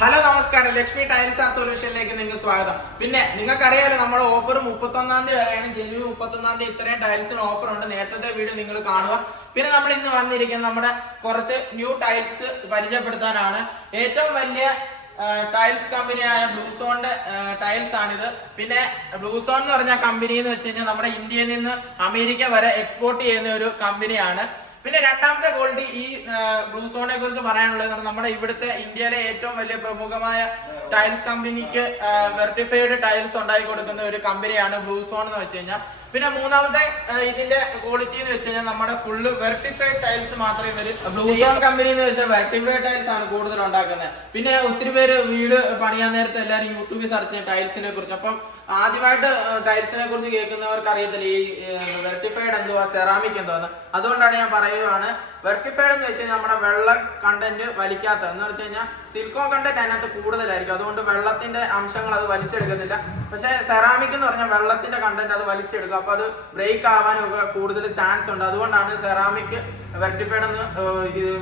Hello നമസ്കാരം, Lakshmi tiles and സൊല്യൂഷനിലേക്ക് നിങ്ങൾക്ക് സ്വാഗതം. പിന്നെ നിങ്ങൾക്കറിയാലോ നമ്മുടെ ഓഫർ 31-ാം തീയതി വരെയാണ്. ജനുവരി 31-ാം തീയതി ഇത്രയും ടൈൽസിന് ഓഫർ ഉണ്ട്. നേരത്തെ വീഡിയോ നിങ്ങൾ കാണുക. പിന്നെ നമ്മൾ ഇന്ന് വന്നിരിക്കുന്നത് നമ്മുടെ കുറച്ച് ന്യൂ ടൈൽസ് പരിചയപ്പെടുത്താനാണ്. ഏറ്റവും വലിയ ടൈൽസ് കമ്പനിയായ ബ്ലൂസോണിന്റെ ടൈൽസ് ആണിത്. പിന്നെ ബ്ലൂസോൺ എന്ന് പറഞ്ഞ കമ്പനി എന്ന് വെച്ച് കഴിഞ്ഞാൽ നമ്മുടെ ഇന്ത്യയിൽ നിന്ന് അമേരിക്ക വരെ എക്സ്പോർട്ട് ചെയ്യുന്ന ഒരു കമ്പനിയാണ്. പിന്നെ രണ്ടാമത്തെ ക്വാളിറ്റി ഈ ബ്ലൂസോണിനെ കുറിച്ച് പറയാനുള്ളത് നമ്മുടെ ഇവിടുത്തെ ഇന്ത്യയിലെ ഏറ്റവും വലിയ പ്രമുഖമായ ടൈൽസ് കമ്പനിക്ക് വെർട്ടിഫൈഡ് ടൈൽസ് ഉണ്ടാക്കി കൊടുക്കുന്ന ഒരു കമ്പനിയാണ് ബ്ലൂസോൺ എന്ന് വെച്ച് കഴിഞ്ഞാൽ. പിന്നെ മൂന്നാമത്തെ ഇതിന്റെ ക്വാളിറ്റി എന്ന് വെച്ച് കഴിഞ്ഞാൽ നമ്മുടെ ഫുള്ള് വെർട്ടിഫൈഡ് ടൈൽസ് മാത്രമേ വരും. ബ്ലൂസോൺ കമ്പനി എന്ന് വെച്ചാൽ വെർട്ടിഫൈഡ് ടൈൽസ് ആണ് കൂടുതൽ ഉണ്ടാക്കുന്നത്. പിന്നെ ഒത്തിരി പേര് വീട് പണിയാൻ നേരത്തെ എല്ലാവരും യൂട്യൂബിൽ സെർച്ച് ചെയ്യും ടൈൽസിനെ കുറിച്ച്. അപ്പം ആദ്യമായിട്ട് ടൈൽസിനെ കുറിച്ച് കേൾക്കുന്നവർക്ക് അറിയത്തില്ല ഈ വെർട്ടിഫൈഡ് എന്തുവാ, സെറാമിക് എന്തുവാന്ന്. അതുകൊണ്ടാണ് ഞാൻ പറയുവാണ്. വെർട്ടിഫൈഡ് എന്ന് വെച്ച് കഴിഞ്ഞാൽ നമ്മുടെ വെള്ള കണ്ടന്റ് വലിക്കാത്ത എന്ന് വെച്ച് കഴിഞ്ഞാൽ സിലിക്കോൺ കണ്ടന്റ് അതിനകത്ത് കൂടുതലായിരിക്കും. അതുകൊണ്ട് വെള്ളത്തിന്റെ അംശങ്ങൾ അത് വലിച്ചെടുക്കത്തില്ല. പക്ഷെ സെറാമിക് എന്ന് പറഞ്ഞാൽ വെള്ളത്തിന്റെ കണ്ടന്റ് അത് വലിച്ചെടുക്കും. അപ്പൊ അത് ബ്രേക്ക് ആവാനും ഒക്കെ കൂടുതൽ ചാൻസ് ഉണ്ട്. അതുകൊണ്ടാണ് സെറാമിക് വെർട്ടിഫൈഡ് എന്ന്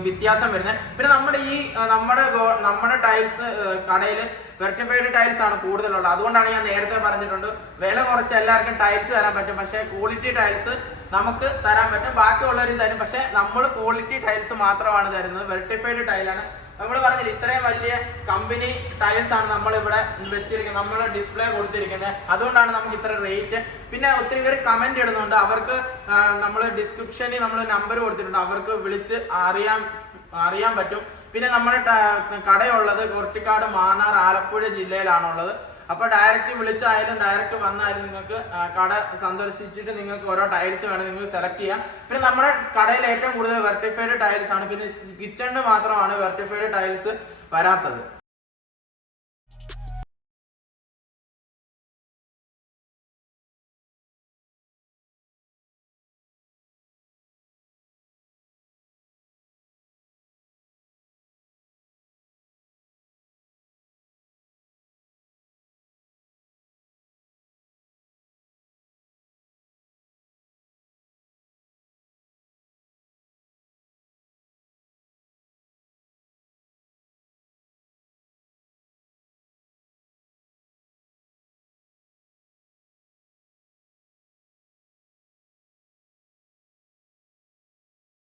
വ്യത്യാസം വരുന്നത്. പിന്നെ നമ്മുടെ ടൈൽസ് കടയിൽ വെർട്ടിഫൈഡ് ടൈൽസ് ആണ് കൂടുതലുള്ളത്. അതുകൊണ്ടാണ് ഞാൻ നേരത്തെ പറഞ്ഞിട്ടുണ്ട് വില കുറച്ച് എല്ലാവർക്കും ടൈൽസ് തരാൻ പറ്റും. പക്ഷെ ക്വാളിറ്റി ടൈൽസ് നമുക്ക് തരാൻ പറ്റും, ബാക്കിയുള്ളവരും തരും. പക്ഷെ നമ്മൾ ക്വാളിറ്റി ടൈൽസ് മാത്രമാണ് തരുന്നത്. വെർട്ടിഫൈഡ് ടൈലാണ് നമ്മൾ പറഞ്ഞില്ല. ഇത്രയും വലിയ കമ്പനി ടൈൽസ് ആണ് നമ്മൾ ഇവിടെ വെച്ചിരിക്കുന്നത്, നമ്മൾ ഡിസ്പ്ലേ കൊടുത്തിരിക്കുന്നത്. അതുകൊണ്ടാണ് നമുക്ക് ഇത്ര റേറ്റ്. പിന്നെ ഒത്തിരി പേര് കമന്റ് ഇടുന്നുണ്ട്. അവർക്ക് നമ്മൾ ഡിസ്ക്രിപ്ഷനിൽ നമ്മൾ നമ്പർ കൊടുത്തിട്ടുണ്ട്, അവർക്ക് വിളിച്ച് അറിയാൻ പറ്റും. പിന്നെ നമ്മുടെ കടയുള്ളത് കൊർട്ടിക്കാട്, മാന്നാർ, ആലപ്പുഴ ജില്ലയിലാണുള്ളത്. അപ്പൊ ഡയറക്റ്റ് വിളിച്ചായാലും ഡയറക്റ്റ് വന്നാലും നിങ്ങൾക്ക് കട സന്ദർശിച്ചിട്ട് നിങ്ങൾക്ക് ഓരോ ടൈൽസ് വേണം നിങ്ങൾക്ക് സെലക്ട് ചെയ്യാം. പിന്നെ നമ്മുടെ കടയിൽ ഏറ്റവും കൂടുതൽ വെർട്ടിഫൈഡ് ടൈൽസ് ആണ്. പിന്നെ കിച്ചണിന് മാത്രമാണ് വെർട്ടിഫൈഡ് ടൈൽസ് വരാത്തത്.